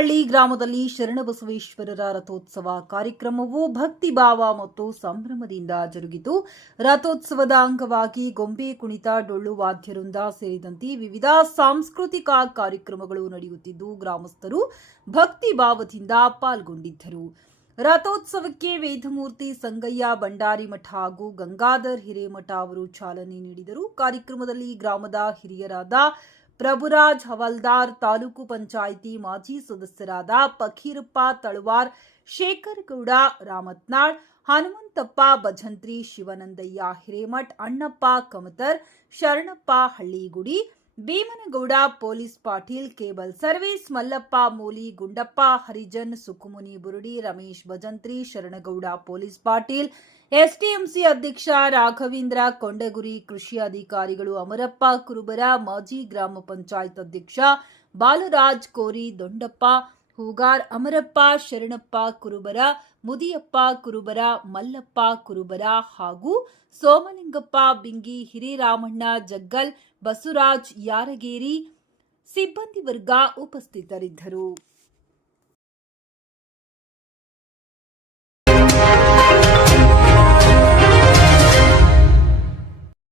ಹಳ್ಳಿ ಗ್ರಾಮದಲ್ಲಿ ಶರಣಬಸವೇಶ್ವರರ ರಥೋತ್ಸವ ಕಾರ್ಯಕ್ರಮವು ಭಕ್ತಿಭಾವ ಮತ್ತು ಸಂಭ್ರಮದಿಂದ ಜರುಗಿತು. ರಥೋತ್ಸವದ ಅಂಗವಾಗಿ ಗೊಂಬೆ ಕುಣಿತ, ಡೊಳ್ಳು ವಾದ್ಯವೃಂದ ಸೇರಿದಂತೆ ವಿವಿಧ ಸಾಂಸ್ಕೃತಿಕ ಕಾರ್ಯಕ್ರಮಗಳು ನಡೆಯುತ್ತಿದ್ದು ಗ್ರಾಮಸ್ಥರು ಭಕ್ತಿಭಾವದಿಂದ ಪಾಲ್ಗೊಂಡಿದ್ದರು. ರಥೋತ್ಸವಕ್ಕೆ ವೇದಮೂರ್ತಿ ಸಂಗಯ್ಯ ಭಂಡಾರಿ ಮಠ ಹಾಗೂ ಗಂಗಾಧರ್ ಹಿರೇಮಠ ಅವರು ಚಾಲನೆ ನೀಡಿದರು. ಕಾರ್ಯಕ್ರಮದಲ್ಲಿ ಗ್ರಾಮದ ಹಿರಿಯರಾದ ಪ್ರಭುರಾಜ್ ಹವಾಲ್ದಾರ್, ತಾಲೂಕು ಪಂಚಾಯಿತಿ ಮಾಜಿ ಸದಸ್ಯರಾದ Fakirappa Talawar, Shekhar Gowda Ramatnal, Hanumanthappa Bhajantri, Shivanandayya Hiremath, Annappa Kamatar, Sharanappa Halligudi, Bhimanagouda police Patil, cable service Mallappa Muli, Gundappa Harijan, Sukumuni Burudi, Ramesh Bhajantri, Sharanagouda police Patil, SDMC ಅಧ್ಯಕ್ಷ ರಾಘವೇಂದ್ರ ಕೊಂಡಗುರಿ, ಕೃಷಿ ಅಧಿಕಾರಿಗಳು ಅಮರಪ್ಪ ಕುರುಬರ, ಮಾಜಿ ಗ್ರಾಮ ಪಂಚಾಯತ್ ಅಧ್ಯಕ್ಷ ಬಾಲರಾಜ್ ಕೋರಿ, ದೊಂಡಪ್ಪ ಹೂಗಾರ್, ಅಮರಪ್ಪ ಶರಣಪ್ಪ ಕುರುಬರ, ಮುದಿಯಪ್ಪ ಕುರುಬರ, ಮಲ್ಲಪ್ಪ ಕುರುಬರ ಹಾಗೂ ಸೋಮಲಿಂಗಪ್ಪ ಬಿಂಗಿ, ಹಿರೇರಾಮಣ್ಣ ಜಗ್ಗಲ್, ಬಸವರಾಜ್ ಯಾರಗೇರಿ ಸಿಬ್ಬಂದಿ ವರ್ಗ ಉಪಸ್ಥಿತರಿದ್ದರು.